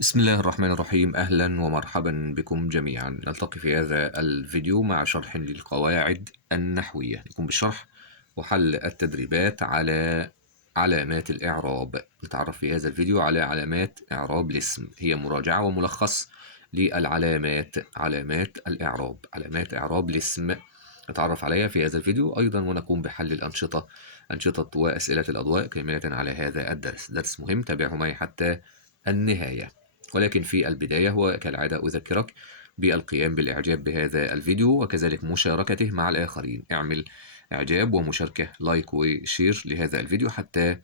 بسم الله الرحمن الرحيم. أهلا ومرحبا بكم جميعا. نلتقي في هذا الفيديو مع شرح للقواعد النحوية. نقوم بالشرح وحل التدريبات على علامات الإعراب. نتعرف في هذا الفيديو على علامات إعراب الاسم، هي مراجعة وملخص للعلامات، علامات الإعراب، علامات إعراب الاسم نتعرف عليها في هذا الفيديو أيضا، ونقوم بحل الأنشطة، أنشطة وأسئلة الأضواء كاملة على هذا الدرس. درس مهم، تابعه معي حتى النهاية. ولكن في البداية وكالعادة أذكرك بالقيام بالإعجاب بهذا الفيديو وكذلك مشاركته مع الآخرين. اعمل إعجاب ومشاركة، لايك وشير لهذا الفيديو حتى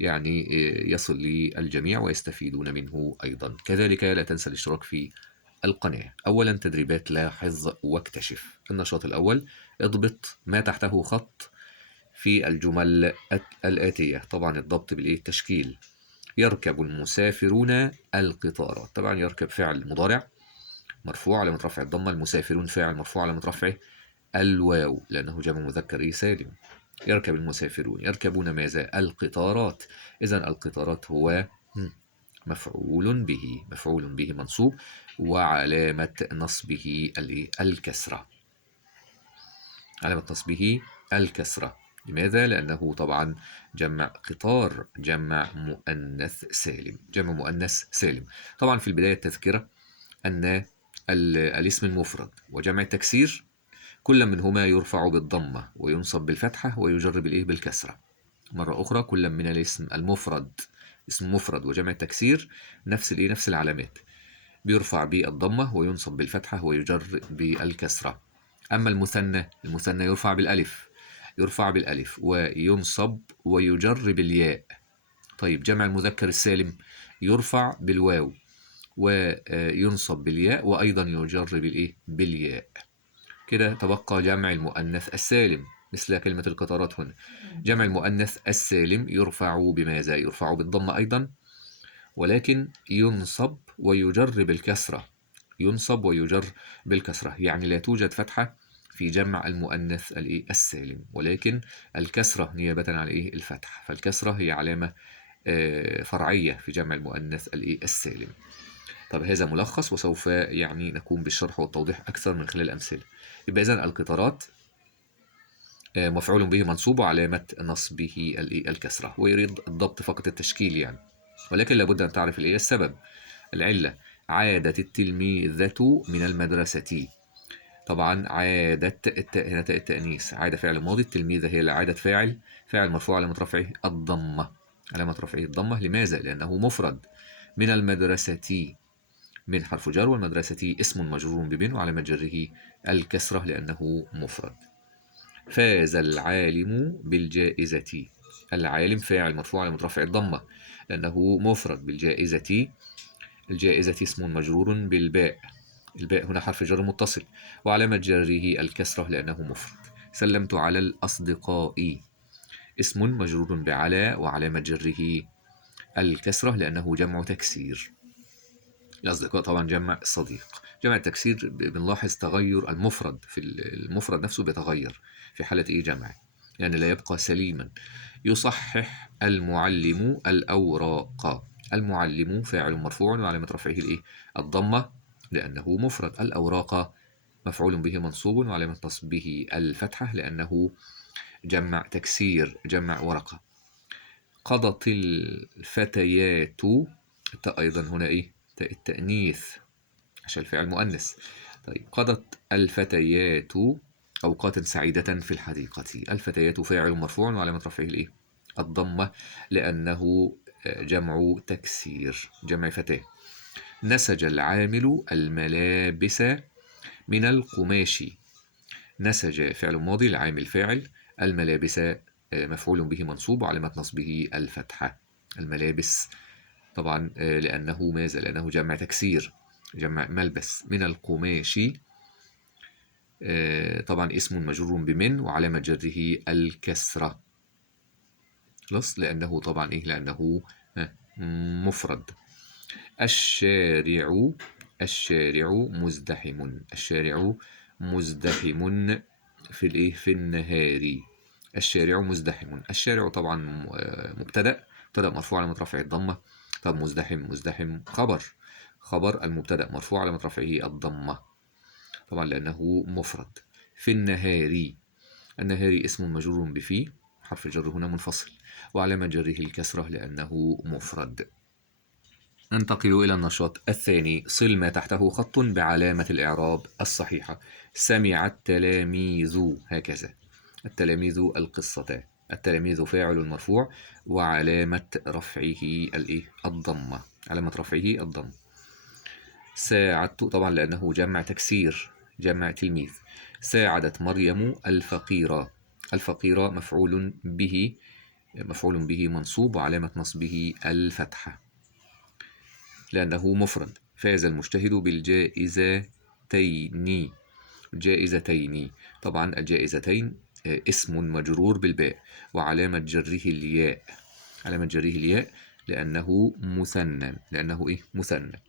يصل للجميع ويستفيدون منه أيضا. كذلك لا تنسى الاشتراك في القناة. أولا تدريبات لاحظ واكتشف. النشاط الأول: اضبط ما تحته خط في الجمل الآتية. طبعا الضبط بالتشكيل. يركب المسافرون القطارات. طبعا يركب فعل مضارع مرفوع علامة رفع الضمة، المسافرون فاعل مرفوع علامة رفعه الواو لأنه جمع مذكر سالم. يركب المسافرون، يركبون ماذا؟ القطارات. إذا القطارات هو مفعول به، مفعول به منصوب وعلامة نصبه الكسرة، علامة نصبه الكسرة. لماذا؟ لأنه طبعا جمع قطار، جمع مؤنث سالم، جمع مؤنث سالم. طبعا في البداية التذكرة أن الاسم المفرد وجمع التكسير كل منهما يرفع بالضمة وينصب بالفتحة ويجر بالكسرة. مرة أخرى، كل من الاسم المفرد، اسم مفرد وجمع التكسير نفس العلامات، بيرفع بالضمة وينصب بالفتحة ويجر بالكسرة. أما المثنى يرفع بالألف، يرفع بالألف وينصب ويجر بالياء. طيب جمع المذكر السالم يرفع بالواو وينصب بالياء وأيضا يجر بالياء. كده تبقى جمع المؤنث السالم مثل كلمة القطارات هنا. جمع المؤنث السالم يرفع بماذا؟ يرفع بالضمة أيضا، ولكن ينصب ويجر بالكسرة، ينصب ويجر بالكسرة. يعني لا توجد فتحة في جمع المؤنث السالم، ولكن الكسرة نيابة عن الفتح، فالكسرة هي علامة فرعية في جمع المؤنث السالم. طب هذا ملخص، وسوف نقوم بالشرح والتوضيح أكثر من خلال أمثلة. يبقى إذن القطارات مفعول به منصوب وعلامة نصبه الكسرة، ويريد الضبط فقط التشكيل ولكن لابد أن تعرف السبب، العلة. عادت التلميذة من المدرسة. طبعا عادت هنا تاء التأنيث، عادة فعل ماضي، التلميذة هي اللي عادت فاعل مرفوع علامة رفعه الضمة، علامة رفعه الضمة. لماذا؟ لأنه مفرد. من المدرسة، من حرف جر، والمدرسة اسم مجرور بمن وعلامة جره الكسرة لأنه مفرد. فاز العالم بالجائزة. العالم فاعل مرفوع علامة رفع الضمة لأنه مفرد. بالجائزة، الجائزة اسم مجرور بالباء، الباء هنا حرف جر متصل وعلامة جره الكسرة لأنه مفرد. سلمت على الأصدقاء، اسم مجرور بعلى وعلامة جره الكسرة لأنه جمع تكسير. الأصدقاء طبعا جمع صديق. جمع التكسير بنلاحظ تغير المفرد، في المفرد نفسه بيتغير في حالة جمع، يعني لا يبقى سليما. يصحح المعلم الأوراق. المعلم فاعل مرفوع وعلامة رفعه الضمة لأنه مفرد. الأوراق مفعول به منصوب وعلامة نصبه الفتحة لأنه جمع تكسير، جمع ورقة. قضت الفتيات، أيضا هنا تاء التأنيث عشان الفعل مؤنث. طيب قضت الفتيات أوقات سعيدة في الحديقة. الفتيات فاعل مرفوع وعلامة رفعه الضمة لأنه جمع تكسير، جمع فتاة. نسج العامل الملابس من القماش. نسج فعل ماضي، العامل فاعل، الملابس مفعول به منصوب وعلامة نصبه الفتحة. الملابس طبعا لأنه ماذا؟ لأنه جمع تكسير، جمع ملبس. من القماش طبعا اسم مجرور بمن وعلامة جره الكسرة، خلاص، لأنه طبعا لأنه مفرد. الشارع، الشارع مزدحم، الشارع مزدحم في النهار. الشارع مزدحم. الشارع طبعا مبتدأ مرفوع علامة رفع الضمة طب مزدحم خبر المبتدأ مرفوع علامة رفعه الضمة، طبعا لأنه مفرد. في النهار اسم مجرور بفي، حرف الجر هنا منفصل، وعلامة جره الكسرة لأنه مفرد. ننتقل إلى النشاط الثاني. صل ما تحته خط بعلامة الإعراب الصحيحة. سمع التلاميذ، هكذا. التلاميذ القصة. التلاميذ فاعل مرفوع وعلامة رفعه الضمة، علامة رفعه الضمة. ساعدت، طبعا لأنه جمع تكسير، جمع تلميذ. ساعدت مريم الفقيرة. الفقيرة مفعول به منصوب وعلامة نصبه الفتحة لأنه مفرد. فاز المجتهد بالجائزتين. طبعا الجائزتين اسم مجرور بالباء وعلامة جره الياء، علامة جره الياء لأنه مثنى.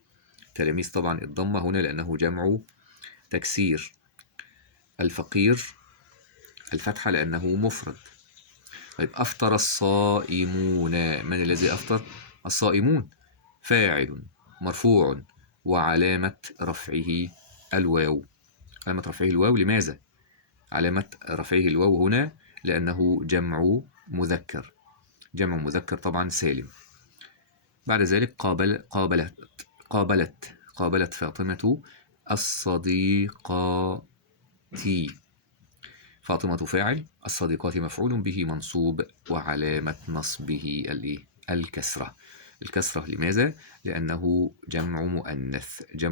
تلاميذ طبعا الضمة هنا لأنه جمع تكسير. الفقير الفتحة لأنه مفرد. طيب أفطر الصائمون، من الذي أفطر؟ الصائمون فاعل مرفوع وعلامة رفعه الواو. علامة رفعه الواو، لماذا؟ علامة رفعه الواو هنا لأنه جمع مذكر طبعا سالم. بعد ذلك قابلت فاطمة الصديقات. فاطمة فاعل، الصديقات مفعول به منصوب وعلامة نصبه الكسرة. الكسرة لماذا؟ لأنه جمع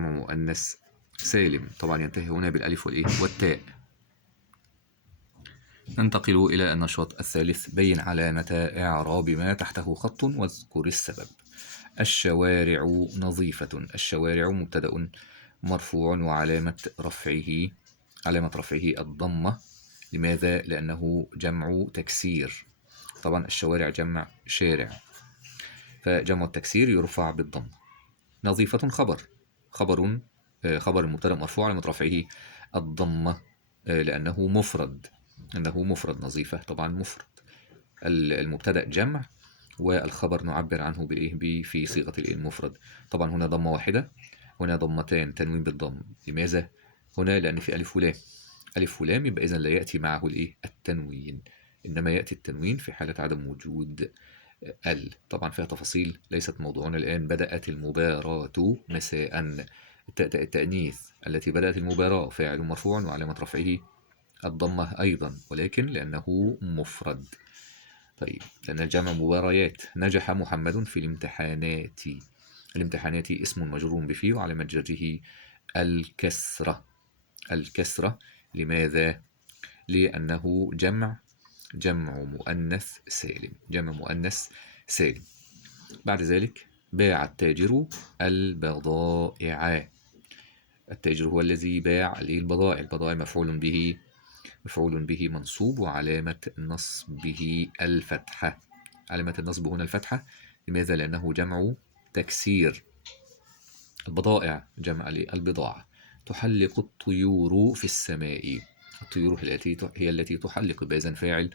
مؤنث سالم، طبعا ينتهي هنا بالألف والتاء. ننتقل إلى النشاط الثالث. بين علامة إعراب ما تحته خط واذكر السبب. الشوارع نظيفة. الشوارع مبتدأ مرفوع وعلامة رفعه الضمة. لماذا؟ لأنه جمع تكسير، طبعا الشوارع جمع شارع، فجمع التكسير يرفع بالضمة. نظيفة خبر المبتدأ مرفوع علامة رفعه الضمة لأنه مفرد. نظيفة طبعا مفرد. المبتدأ جمع والخبر نعبر عنه في صيغة المفرد. طبعا هنا ضمة واحدة، هنا ضمتان، تنوين بالضم. لماذا؟ هنا لأن في ألف ولام، يبقى إذن لا يأتي معه التنوين، إنما يأتي التنوين في حالة عدم وجود طبعا فيها تفاصيل ليست موضوعنا الآن. بدأت المباراة مساء. التأنيث التي بدأت المباراة فاعل مرفوع وعلامة رفعه الضمة أيضا، ولكن لأنه مفرد. طيب لأن الجمع مباريات. نجح محمد في الامتحانات اسم مجرور بفي وعلامة جره الكسرة. لماذا؟ لأنه جمع مؤنث سالم. بعد ذلك باع التاجر البضائع. التاجر هو الذي باع البضائع مفعول به منصوب وعلامة نصبه الفتحة. علامة النصب هنا الفتحة. لماذا؟ لأنه جمع تكسير. البضائع جمع البضاعة. تحلق الطيور في السماء. الطيور هي التي تحلق، بإذن فاعل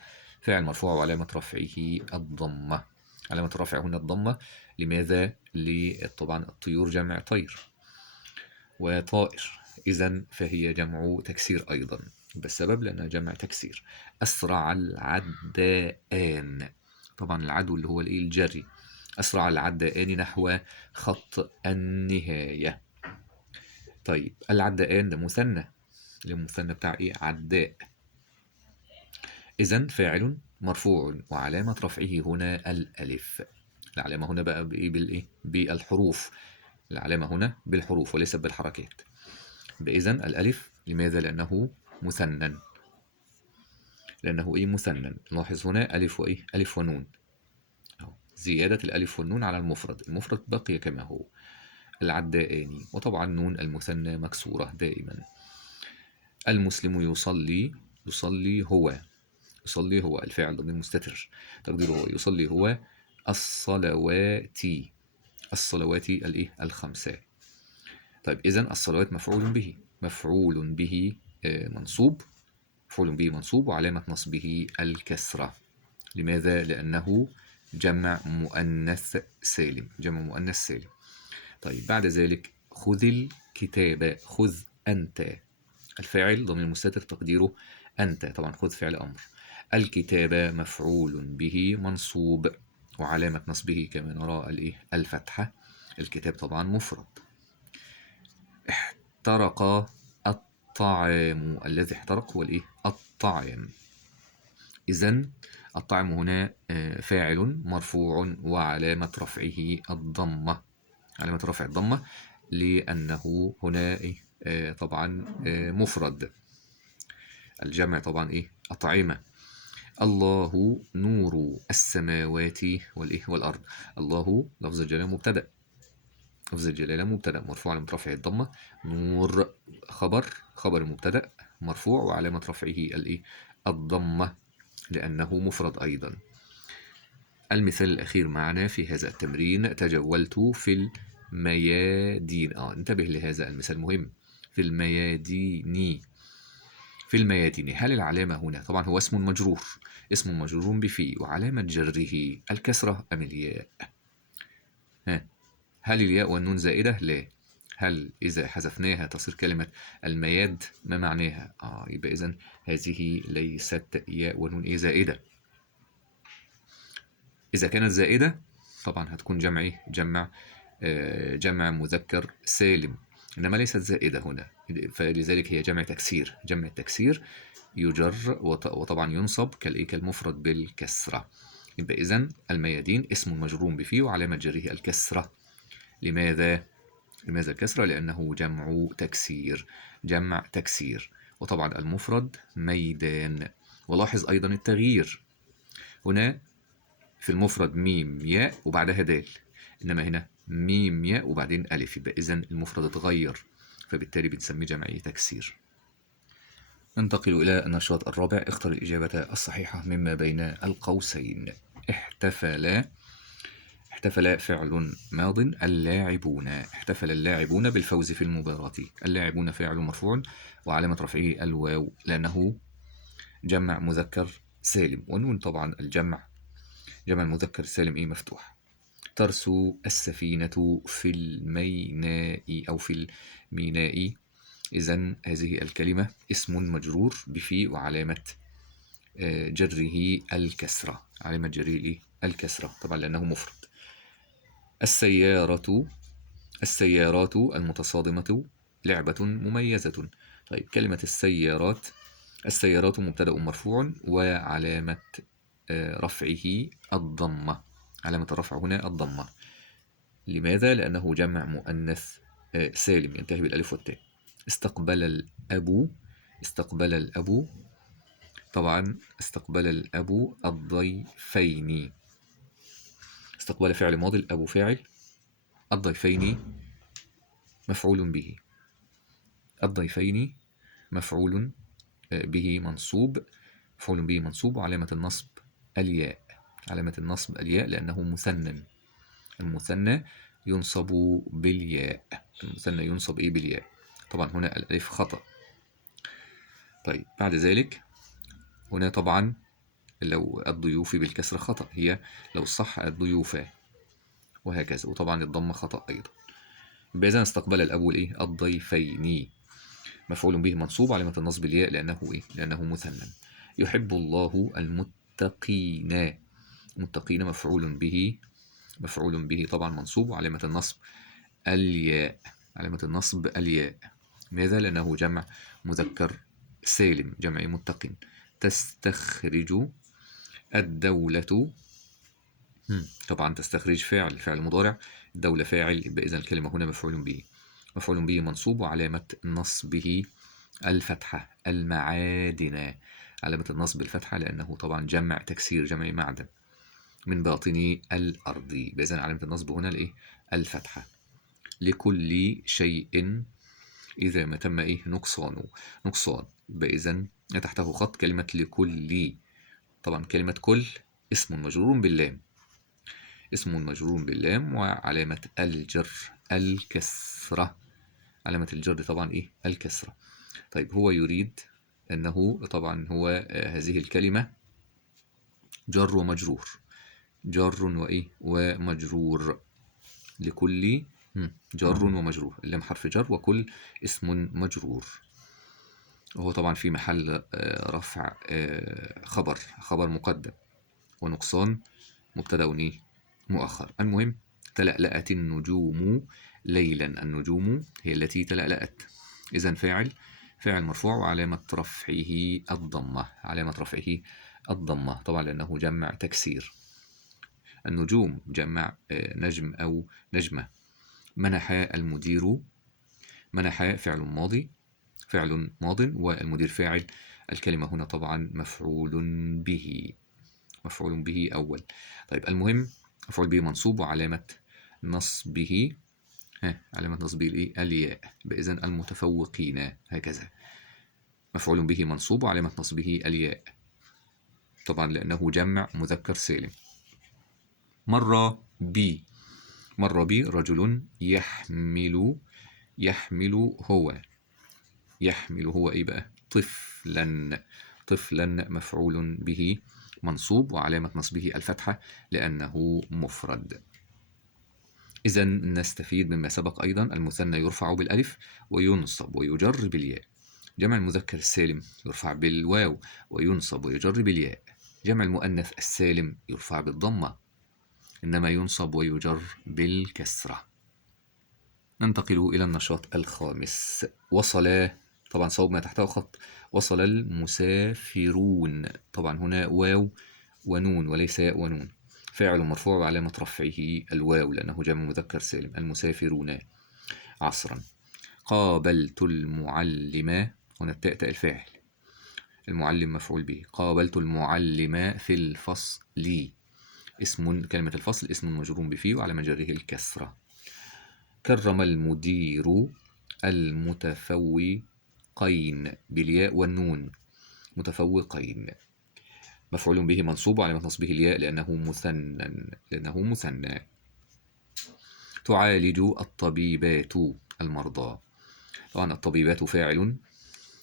مرفوع وعلامة رفعه الضمة. علامة الرفع هنا الضمة. لماذا؟ طبعا الطيور جمع طير وطائر، إذن فهي جمع تكسير أيضا، بالسبب لأنها جمع تكسير. أسرع العداءان. طبعا العدو اللي هو الجري. أسرع العداءان نحو خط النهاية. طيب العداءان ده مثنى، المثنى بتاع عداء، إذن فاعل مرفوع وعلامة رفعه هنا الألف. العلامة هنا بقى بالحروف. العلامة هنا بالحروف وليس بالحركات. إذن الألف. لماذا؟ لأنه مثنى. نلاحظ هنا ألف ونون، زيادة الألف والنون على المفرد بقي كما هو. العداءان، وطبعا نون المثنى مكسورة دائما. المسلم يصلي هو الفاعل ضمير مستتر، تقديره هو. يصلي هو الصلوات الخمسة. طيب إذن الصلوات مفعول به منصوب وعلامة نصبه الكسرة. لماذا؟ لأنه جمع مؤنث سالم، جمع مؤنث سالم. طيب بعد ذلك خذ الكتاب، خذ أنت، الفاعل ضمير مستتر تقديره أنت، طبعا خذ فعل أمر. الكتاب مفعول به منصوب، وعلامة نصبه كما نرى الفتحة. الكتاب طبعا مفرد. احترق الطعام، الذي احترق هو الطعام. إذن الطعام هنا فاعل مرفوع وعلامة رفعه الضمة، علامة رفع الضمة لأنه هنا طبعا مفرد. الجمع طبعا أطعمة. الله نور السماوات والأرض. الله لفظ الجلالة مبتدأ، لفظ الجلالة مبتدأ مرفوع علامة رفعه الضمة. نور خبر المبتدأ مرفوع وعلامة رفعه الضمة لأنه مفرد أيضا. المثال الأخير معنا في هذا التمرين: تجولت في الميادين. انتبه لهذا المثال مهم. في الميادين، في الميادين. هل العلامة هنا طبعا هو اسم مجرور، اسم مجرور بفي، وعلامة جره الكسرة أم الياء؟ هل الياء والنون زائدة؟ لا. هل إذا حذفناها تصير كلمة المياد؟ ما معناها؟ يبقى إذن هذه ليست ياء ونون زائدة. إذا كانت زائدة طبعا هتكون جمع مذكر سالم، إنما ليست زائدة هنا، فلذلك هي جمع تكسير. جمع التكسير يجر وطبعا ينصب كالمفرد بالكسرة. يبقى إذن الميادين اسم مجرور بفيه وعلامة جره الكسرة. لماذا الكسرة؟ لأنه جمع تكسير، جمع تكسير. وطبعا المفرد ميدان. ولاحظ أيضا التغيير، هنا في المفرد ميم ياء وبعدها دال، إنما هنا ميم ياء وبعدين ألف، يبقى إذن المفرد اتغير، فبالتالي بنسميه جمعي تكسير. ننتقل إلى النشاط الرابع. اختر الإجابة الصحيحة مما بين القوسين. احتفل فعل ماض. اللاعبون، احتفل اللاعبون بالفوز في المباراة. اللاعبون فاعل مرفوع وعلامة رفعه الواو لأنه جمع مذكر سالم، ونون طبعا جمع المذكر السالم مفتوح. ترسو السفينة في الميناء أو في الميناء. إذن هذه الكلمة اسم مجرور بفي وعلامة جره الكسرة، علامة جره الكسرة طبعا لأنه مفرد. السيارات المتصادمة لعبة مميزة. طيب كلمة السيارات مبتدأ مرفوع وعلامة رفعه الضمة، علامة الرفع هنا الضمة. لماذا؟ لأنه جمع مؤنث سالم ينتهي بالألف والتاء. استقبل الأب طبعا استقبل الأب الضيفين. استقبل فعل ماضي، الأب فاعل، الضيفين مفعول به. الضيفين مفعول به منصوب، مفعول به منصوب وعلامة النصب الياء، علامة النصب الياء لأنه مثنى. المثنى ينصب بالياء، المثنى ينصب بالياء. طبعا هنا الألف خطأ. طيب بعد ذلك هنا طبعا لو الضيوف بالكسر خطأ، هي لو صح الضيوف وهكذا، وطبعا الضم خطأ أيضا. بإذن استقبل الأب الضيفين مفعول به منصوب علامة النصب الياء لأنه مثنى. يحب الله المتقين. المتقين مفعول به طبعا منصوب وعلامة النصب الياء، علامة النصب الياء. ماذا؟ لأنه جمع مذكر سالم، جمع متق. تستخرج الدولة، طبعا تستخرج فعل مضارع، الدولة فاعل، يبقى إذن الكلمة هنا مفعول به منصوب وعلامة نصبه الفتحة. المعادن، علامة النصب الفتحة لأنه طبعا جمع تكسير، جمع معدن. من باطن الأرض، بإذن علامة النصب هنا الفتحة. لكل شيء إذا ما تم نقصان، بإذن تحته خط كلمة لكل. طبعا كلمة كل اسم مجرور باللام وعلامة الجر الكسرة، علامة الجر طبعا الكسرة. طيب هو يريد أنه طبعا هو هذه الكلمة جر ومجرور، جار وإيه ومجرور. لكل جار ومجرور، اللام حرف جر وكل اسم مجرور. وهو طبعا في محل رفع خبر مقدم، ونقصان مبتدأ إيه مؤخر. المهم تلألأت النجوم ليلا. النجوم هي التي تلألأت، إذن فاعل مرفوع وعلامة رفعه الضمة. علامة رفعه الضمة طبعا لأنه جمع تكسير. النجوم جمع نجم أو نجمة. منح المدير. منح فعل ماض والمدير فاعل. الكلمة هنا طبعا مفعول به أول. طيب المهم مفعول به منصوب وعلامة نصبه علامة نصبه الياء. إذن المتفوقين هكذا. مفعول به منصوب وعلامة نصبه الياء طبعا لأنه جمع مذكر سالم. مر بي رجل يحمل هو ايه بقى طفلا مفعول به منصوب وعلامة نصبه الفتحة لأنه مفرد. إذا نستفيد مما سبق أيضا المثنى يرفع بالألف وينصب ويجر بالياء. جمع المذكر السالم يرفع بالواو وينصب ويجر بالياء. جمع المؤنث السالم يرفع بالضمة، إنما ينصب ويجر بالكسرة. ننتقل إلى النشاط الخامس. وصل، طبعا صوب ما تحته خط. وصل المسافرون، طبعا هنا واو ونون وليس ياء ونون. فاعل مرفوع وعلامة رفعه الواو لأنه جمع مذكر سالم. المسافرون. عصرا. قابلت المعلم، هنا التاء تاء الفاعل، المعلم مفعول به. قابلت المعلم في الفصل. كلمة الفصل اسم مجرور بفيه وعلى مجره الكسرة. كرم المدير المتفوقين بالياء والنون. متفوقين مفعول به منصوب وعلامة نصبه الياء لأنه مثنى. تعالج الطبيبات المرضى. طبعا الطبيبات فاعل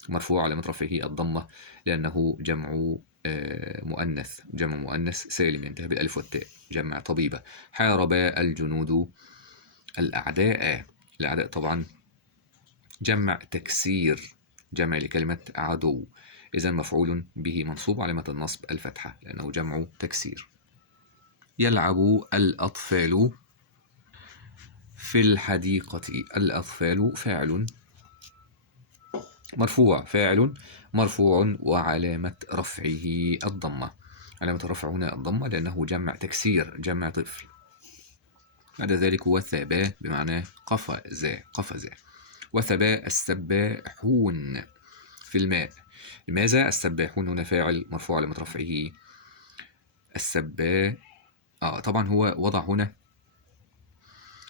مرفوع علامة رفعه الضمة لأنه جمع مؤنث سالم ينتهي بالألف والتاء، جمع طبيبة. حارب الجنود الأعداء طبعا جمع تكسير، جمع لكلمة عدو، إذا مفعول به منصوب علامة النصب الفتحة لأنه جمع تكسير. يلعب الأطفال في الحديقة. الأطفال فاعل مرفوع وعلامة رفعه الضمة. علامة الرفع هنا الضمة لأنه جمع تكسير، جمع طفل. بعد ذلك وثب بمعنى قفز. وثب السباحون في الماء. لماذا السباحون هنا فاعل مرفوع علامة رفعه طبعا هو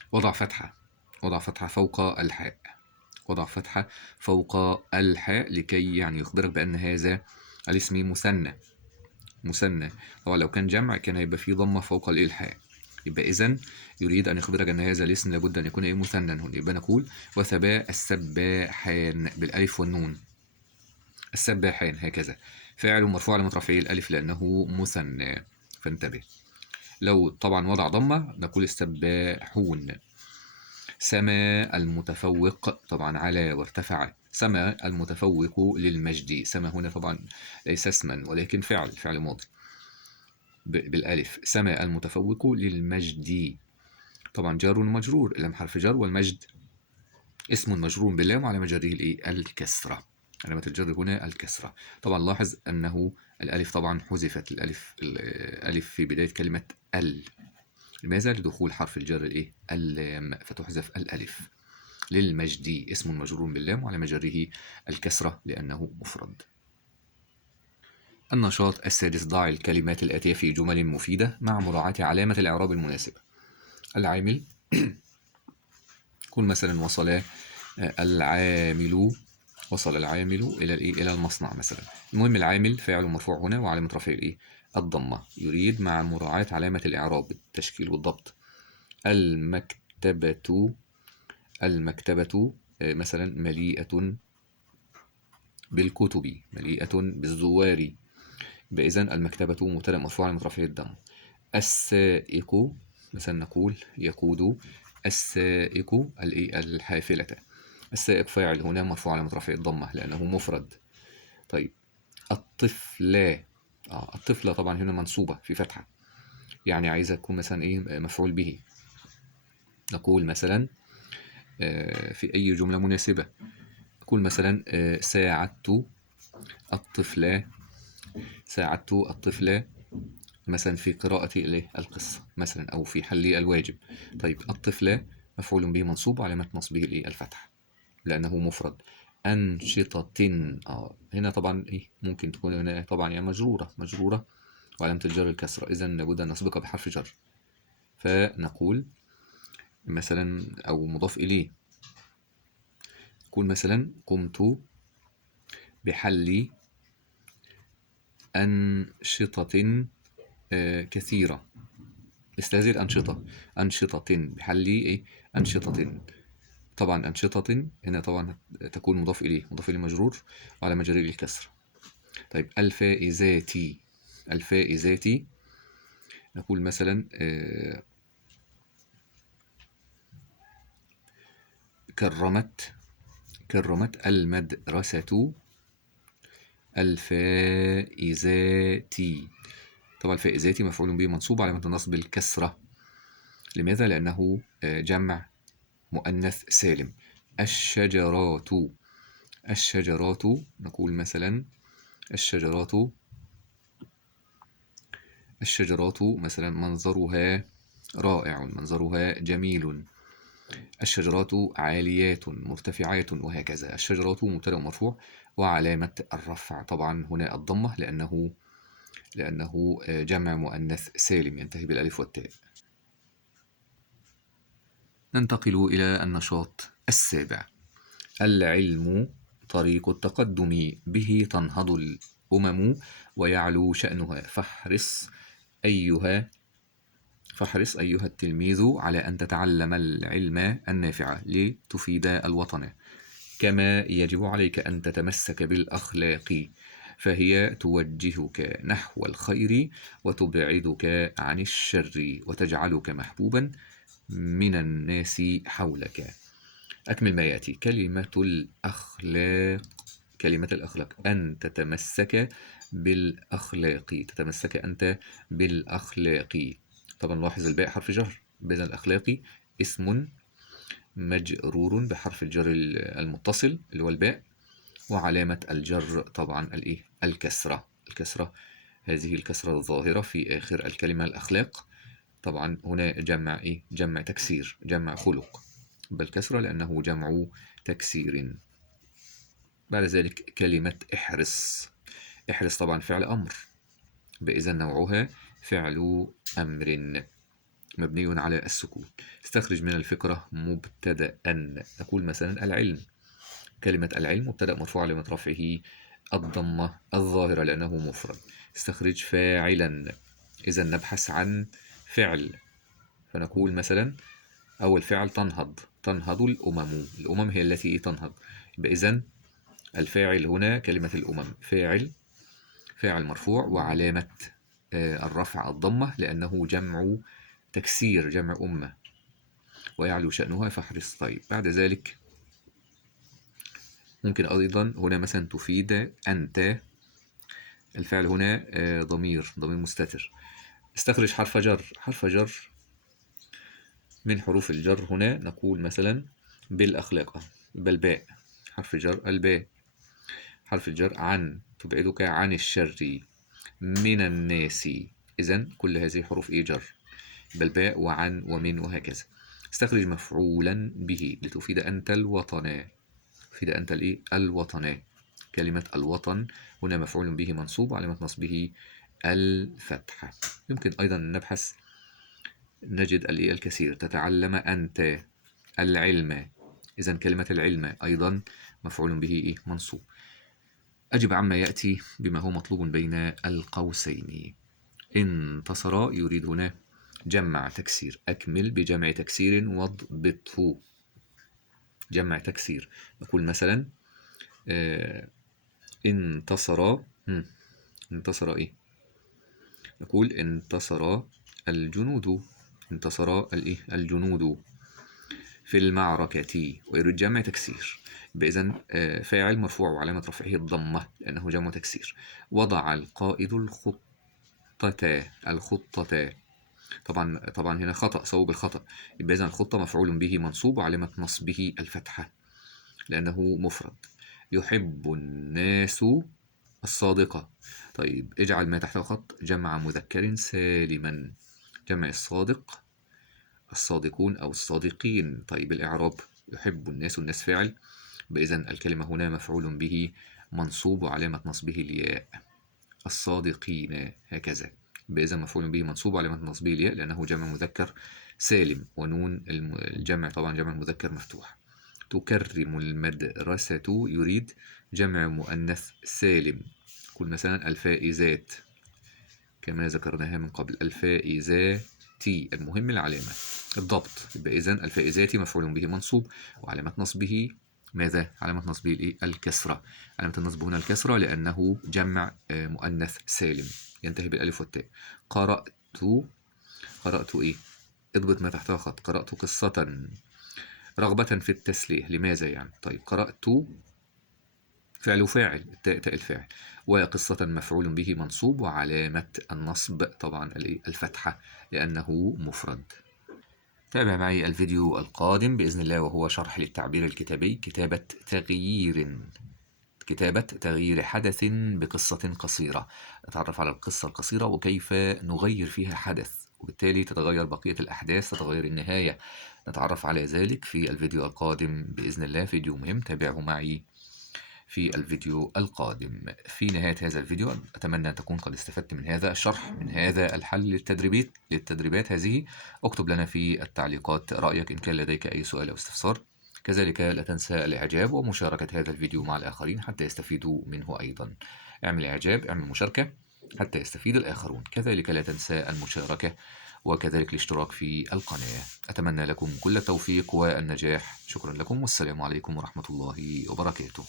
وضع فتحة فوق الحاء. لكي يعني يخبرك بأن هذا الاسم مثنى. طبعا لو كان جمع كان يبقى فيه ضمة فوق الحاء، يبقى إذن يريد أن يخبرك أن هذا الاسم لابد أن يكون مثنى هنا. يبقى نقول وثب السباحان بالألف والنون. السباحان هكذا فاعل مرفوع علامة رفعه الألف لأنه مثنى، فانتبه. لو طبعا وضع ضمة نقول السباحون. سما المتفوق، طبعا على وارتفع. سما المتفوق للمجد. سما هنا طبعا ليس اسما ولكن فعل ماضي بالالف. سما المتفوق للمجد، طبعا جار ومجرور، اللام حرف جر والمجد اسم مجرور باللام على مجره الكسرة. علامة الجر هنا الكسرة. طبعا لاحظ أنه الألف طبعا حذفت. الألف في بداية كلمة لماذا؟ لدخول حرف الجر اللام فتحذف الألف. للمجد اسم مجرور باللام وعلى مجره الكسرة لأنه مفرد. النشاط السادس. ضع الكلمات الآتية في جمل مفيدة مع مراعاة علامة الإعراب المناسبة. العامل كن مثلا وصل العامل إلى المصنع مثلا. المهم العامل فاعل مرفوع هنا وعلامة رفعه الضمة. يريد مع مراعاة علامة الإعراب التشكيل والضبط. المكتبة مثلا مليئة بالكتب، مليئة بالزوار. إذن المكتبة مبتدأ مرفوع علامة رفعه الضمة. السائق، مثلا نقول يقود السائق الحافلة. السائق فاعل هنا مرفوع على رفعه الضمة لأنه مفرد. طيب الطفلة، الطفلة طبعا هنا منصوبة في فتحة، يعني عايزة تكون مثلا مفعول به. نقول مثلا في أي جملة مناسبة، نقول مثلا ساعدت الطفلة، ساعدت الطفلة مثلا في قراءة القصة مثلا أو في حل الواجب. طيب الطفلة مفعول به منصوب وعلامة نصبه الفتح لأنه مفرد. أنشطة، هنا طبعا ممكن تكون هنا طبعا يعني مجرورة وعلامة الجر الكسرة، إذا لابد أن نسبقها بحرف جر. فنقول مثلا أو مضاف إليه، نقول مثلا قمت بحل أنشطة كثيرة. مثل هذه الأنشطة، أنشطة بحل أنشطة. طبعا أنشطة هنا طبعا تكون مضاف إليه، مضاف إليه مجرور وعلى مجرور الكسر. طيب الفائزات، الفائزات نقول مثلا كرمت المدرسة الفائزات. طبعا الفائزات مفعول به منصوب على نصب الكسرة. لماذا؟ لأنه جمع مؤنث سالم. الشجرات، الشجرات نقول مثلا الشجرات مثلا منظرها رائع، منظرها جميل. الشجرات عاليات مرتفعات وهكذا. الشجرات مبتدأ مرفوع وعلامة الرفع طبعا هنا الضمة لأنه جمع مؤنث سالم ينتهي بالألف والتاء. ننتقل إلى النشاط السابع. العلم طريق التقدم، به تنهض الأمم ويعلو شأنها. فاحرص أيها التلميذ على أن تتعلم العلم النافع لتفيد الوطن، كما يجب عليك أن تتمسك بالأخلاق، فهي توجهك نحو الخير وتبعدك عن الشر وتجعلك محبوبا من الناس حولك. أكمل ما يأتي. كلمة الأخلاق أن تتمسك بالأخلاق، تتمسك أنت بالأخلاق. طبعا لاحظ الباء حرف جر، بين الأخلاق اسم مجرور بحرف الجر المتصل اللي هو الباء، وعلامة الجر طبعا الكسرة، هذه الكسرة الظاهرة في آخر الكلمة الأخلاق. طبعا هنا جمع تكسير، جمع خلق بالكسرة لأنه جمع تكسير. بعد ذلك كلمة احرص. احرص طبعا فعل أمر، بإذن نوعها فعل أمر مبني على السكون. استخرج من الفكرة مبتدأ. نقول مثلا العلم، كلمة العلم مبتدأ مرفوع علامة رفعه الضمة الظاهرة لأنه مفرد. استخرج فاعلا، إذا نبحث عن فعل، فنقول مثلا أول فعل تنهض الأمم هي التي تنهض. إذن الفاعل هنا كلمة الأمم فاعل مرفوع وعلامة الرفع الضمة لأنه جمع تكسير، جمع أمة، ويعلو شأنها فاحرص. طيب بعد ذلك ممكن أيضا هنا مثلا تفيد أنت، الفعل هنا ضمير مستتر. استخرج حرف جر من حروف الجر هنا، نقول مثلا بالأخلاق، بالباء حرف جر الباء حرف الجر عن تبعدك عن الشر من الناس. إذن كل هذه حروف جر، بالباء وعن ومن وهكذا. استخرج مفعولا به لتفيد أنت الوطن، تفيد أنت الوطن. كلمة الوطن هنا مفعول به منصوب وعلامة نصبه الفتحة. يمكن أيضا نبحث نجد الكثير. تتعلم أنت العلم، إذن كلمة العلم أيضا مفعول به منصوب. أجب عما يأتي بما هو مطلوب بين القوسين. انتصر يريد هنا جمع تكسير، أكمل بجمع تكسير واضبطه. جمع تكسير نقول مثلا انتصر، انتصر نقول انتصر الجنود. انتصر الجنود في المعركة، ويريد جمع تكسير. إذن فاعل مرفوع وعلامة رفعه الضمة لأنه جمع تكسير. وضع القائد الخطة. طبعا هنا خطأ، صوب الخطأ. يبقى إذن الخطة مفعول به منصوب وعلامة نصبه الفتحة لأنه مفرد. يحب الناس الصادقة. طيب اجعل ما تحته خط جمع مذكر سالما. جمع الصادق الصادقون أو الصادقين. طيب الإعراب: يحب الناس فاعل، بإذن الكلمة هنا مفعول به منصوب وعلامة نصبه الياء. الصادقين هكذا، بإذن مفعول به منصوب وعلامة نصبه الياء لأنه جمع مذكر سالم، ونون الجمع طبعا جمع مذكر مفتوح. تكرم المدرسة يريد جمع مؤنث سالم. قل مثلا الفائزات كما ذكرناها من قبل، الفائزات. المهم العلامة الضبط. يبقى إذن الفائزات مفعول به منصوب وعلامة نصبه ماذا؟ علامة نصبه الكسرة. علامة النصب هنا الكسرة لأنه جمع مؤنث سالم ينتهي بالألف والتاء. قرأت. اضبط ما تحتها خط. قرأت قصة رغبة في التسلية. لماذا يعني؟ طيب قرأت فعل وفاعل، تاء الفاعل، وقصة مفعول به منصوب وعلامة النصب طبعا الفتحة لأنه مفرد. تابع معي الفيديو القادم بإذن الله وهو شرح للتعبير الكتابي. كتابة تغيير حدث بقصة قصيرة. نتعرف على القصة القصيرة وكيف نغير فيها حدث وبالتالي تتغير بقية الأحداث، تتغير النهاية. نتعرف على ذلك في الفيديو القادم بإذن الله. فيديو مهم، تابعه معي في الفيديو القادم. في نهاية هذا الفيديو أتمنى أن تكون قد استفدت من هذا الشرح، من هذا الحل للتدريبات هذه. اكتب لنا في التعليقات رأيك إن كان لديك أي سؤال أو استفسار. كذلك لا تنسى الإعجاب ومشاركة هذا الفيديو مع الآخرين حتى يستفيدوا منه أيضا. اعمل إعجاب، اعمل مشاركة حتى يستفيد الآخرون. كذلك لا تنسى المشاركة وكذلك الاشتراك في القناة. أتمنى لكم كل التوفيق والنجاح. شكرا لكم والسلام عليكم ورحمة الله وبركاته.